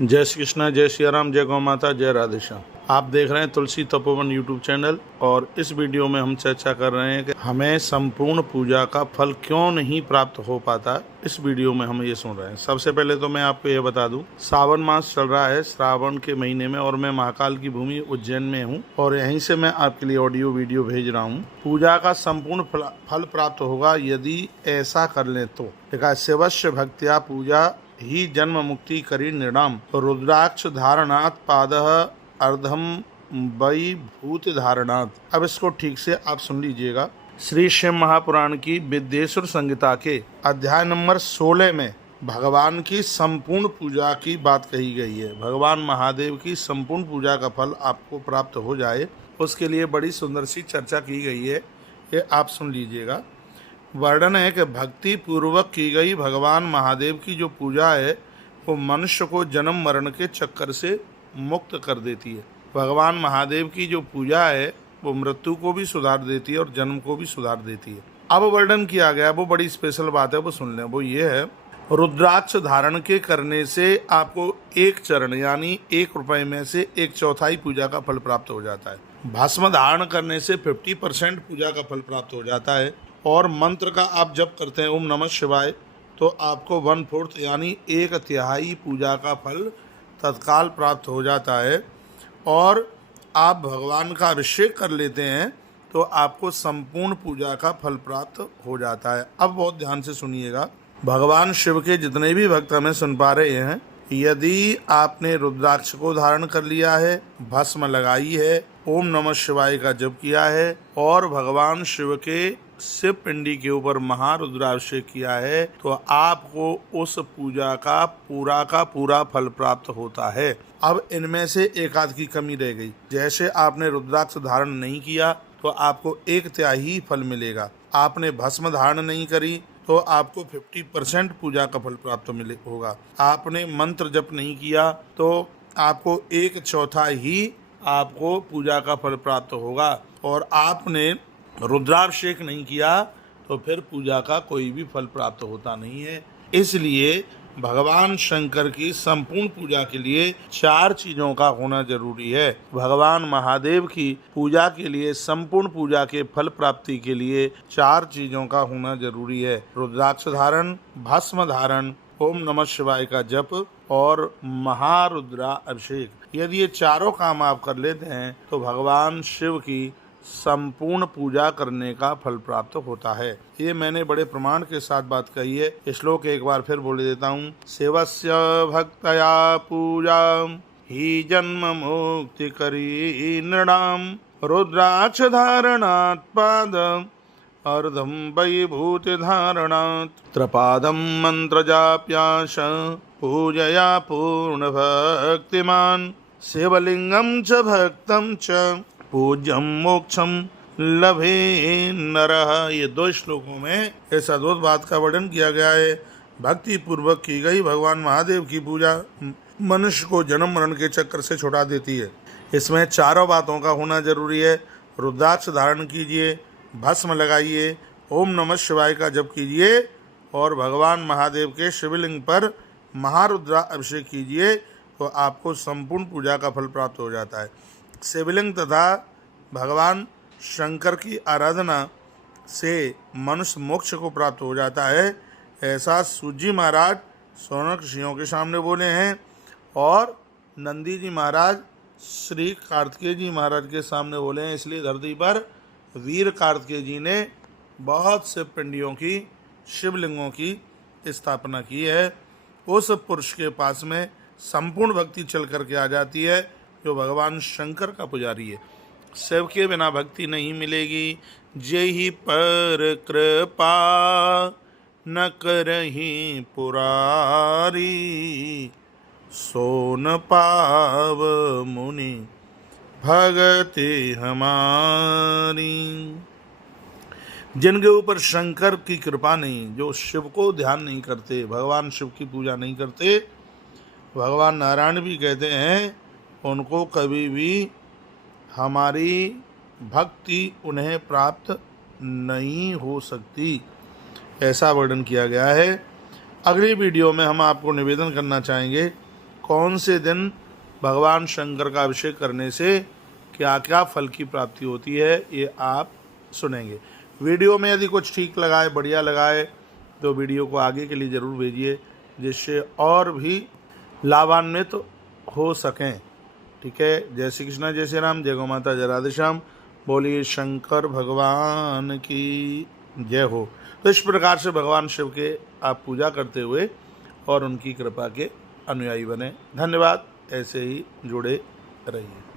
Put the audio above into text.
जय श्री कृष्णा, जय श्री राम, जय गौ माता, जय राधे श्याम। आप देख रहे हैं तुलसी तपोवन यूट्यूब चैनल और इस वीडियो में हम चर्चा कर रहे हैं कि हमें संपूर्ण पूजा का फल क्यों नहीं प्राप्त हो पाता। इस वीडियो में हम ये सुन रहे हैं। सबसे पहले तो मैं आपको ये बता दूं, सावन मास चल रहा है, श्रावण के महीने में, और मैं महाकाल की भूमि उज्जैन में हूँ और यहीं से मैं आपके लिए ऑडियो वीडियो भेज रहा हूँ। पूजा का संपूर्ण फल प्राप्त होगा यदि ऐसा कर लें तो। देखा, शिवस्य भक्त्या पूजा ही जन्म मुक्ति करी निर्णाम रुद्राक्ष धारणात् पादः अर्धम वै भूत धारणात्। अब इसको ठीक से आप सुन लीजिएगा। श्री शिव महापुराण की विद्येश्वर संहिता के अध्याय नंबर 16 में भगवान की संपूर्ण पूजा की बात कही गई है। भगवान महादेव की संपूर्ण पूजा का फल आपको प्राप्त हो जाए, उसके लिए बड़ी सुंदर सी चर्चा की गई है। ये आप सुन लीजिएगा। वर्णन है कि भक्ति पूर्वक की गई भगवान महादेव की जो पूजा है वो मनुष्य को जन्म मरण के चक्कर से मुक्त कर देती है। भगवान महादेव की जो पूजा है वो मृत्यु को भी सुधार देती है और जन्म को भी सुधार देती है। अब वर्णन किया गया, वो बड़ी स्पेशल बात है, वो सुन लें। वो ये है, रुद्राक्ष धारण के करने से आपको एक चरण यानी 1 रुपये में से 1/4 पूजा का फल प्राप्त हो जाता है। भस्म धारण करने से 50% पूजा का फल प्राप्त हो जाता है। और मंत्र का आप जप करते हैं ओम नमः शिवाय, तो आपको 1/4 यानी 1/3 पूजा का फल तत्काल प्राप्त हो जाता है। और आप भगवान का अभिषेक कर लेते हैं तो आपको संपूर्ण पूजा का फल प्राप्त हो जाता है। अब बहुत ध्यान से सुनिएगा। भगवान शिव के जितने भी भक्त हमें सुन पा रहे हैं, यदि आपने रुद्राक्ष को धारण कर लिया है, भस्म लगाई है, ओम नमः शिवाय का जप किया है और भगवान शिव के शिव पिंडी के ऊपर महारुद्राभिषेक किया है, तो आपको उस पूजा का पूरा फल प्राप्त होता है। अब इनमें से एक आध की कमी रह गई। जैसे आपने रुद्राक्ष धारण नहीं किया तो आपको 1/3 फल मिलेगा। आपने भस्म धारण नहीं करी तो आपको 50% पूजा का फल प्राप्त होगा। आपने मंत्र जप नहीं किया तो आपको 1/4 ही आपको पूजा का फल प्राप्त होगा। और आपने रुद्राभिषेक नहीं किया तो फिर पूजा का कोई भी फल प्राप्त होता नहीं है। इसलिए भगवान शंकर की संपूर्ण पूजा के लिए 4 चीजों का होना जरूरी है। भगवान महादेव की पूजा के लिए, संपूर्ण पूजा के फल प्राप्ति के लिए 4 चीजों का होना जरूरी है। रुद्राक्ष धारण, भस्म धारण, ओम नमः शिवाय का जप और महारुद्रा अभिषेक। यदि ये चारों काम आप कर लेते हैं तो भगवान शिव की संपूर्ण पूजा करने का फल प्राप्त होता है। ये मैंने बड़े प्रमाण के साथ बात कही है। श्लोक एक बार फिर बोल देता हूँ। सेवस्य भक्तया पूजा ही जन्म मुक्ति करी नृणाम रुद्राक्ष धारणात् पाद अर्धम वै भूत धारणात् त्रपादम मंत्र जाप्याश पूजया पूर्ण भक्तिमान शिवलिंगम च भक्तम च पूज्यम मोक्षम लभे नरः। ये 2 श्लोकों में इस अद्भुत बात का वर्णन किया गया है। भक्ति पूर्वक की गई भगवान महादेव की पूजा मनुष्य को जन्म मरण के चक्कर से छुड़ा देती है। इसमें 4 बातों का होना जरूरी है। रुद्राक्ष धारण कीजिए, भस्म लगाइए, ओम नमः शिवाय का जप कीजिए और भगवान महादेव के शिवलिंग पर महारुद्रा अभिषेक कीजिए, तो आपको संपूर्ण पूजा का फल प्राप्त हो जाता है। शिवलिंग तथा भगवान शंकर की आराधना से मनुष्य मोक्ष को प्राप्त हो जाता है। ऐसा सूजी महाराज सोनक ऋषियों के सामने बोले हैं और नंदी जी महाराज श्री कार्तिकेय जी महाराज के सामने बोले हैं। इसलिए धरती पर वीर कार्तिकेय जी ने बहुत से पिंडियों की, शिवलिंगों की स्थापना की है। उस पुरुष के पास में संपूर्ण भक्ति चल करके आ जाती है जो भगवान शंकर का पुजारी है। शिव के बिना भक्ति नहीं मिलेगी। जेहि पर कृपा न करहि पुरारी सोन पाव मुनि भगति हमारी। जिनके ऊपर शंकर की कृपा नहीं, जो शिव को ध्यान नहीं करते, भगवान शिव की पूजा नहीं करते, भगवान नारायण भी कहते हैं उनको कभी भी हमारी भक्ति उन्हें प्राप्त नहीं हो सकती। ऐसा वर्णन किया गया है। अगली वीडियो में हम आपको निवेदन करना चाहेंगे कौन से दिन भगवान शंकर का अभिषेक करने से क्या क्या फल की प्राप्ति होती है, ये आप सुनेंगे। वीडियो में यदि कुछ ठीक लगाए, बढ़िया लगाए, तो वीडियो को आगे के लिए ज़रूर भेजिए, जिससे और भी लाभान्वित हो सकें। ठीक है। जय श्री कृष्ण, जय श्री राम, जय गौ माता, जय राधे श्याम। बोलिए शंकर भगवान की जय हो। तो इस प्रकार से भगवान शिव के आप पूजा करते हुए और उनकी कृपा के अनुयायी बने। धन्यवाद। ऐसे ही जुड़े रहिए।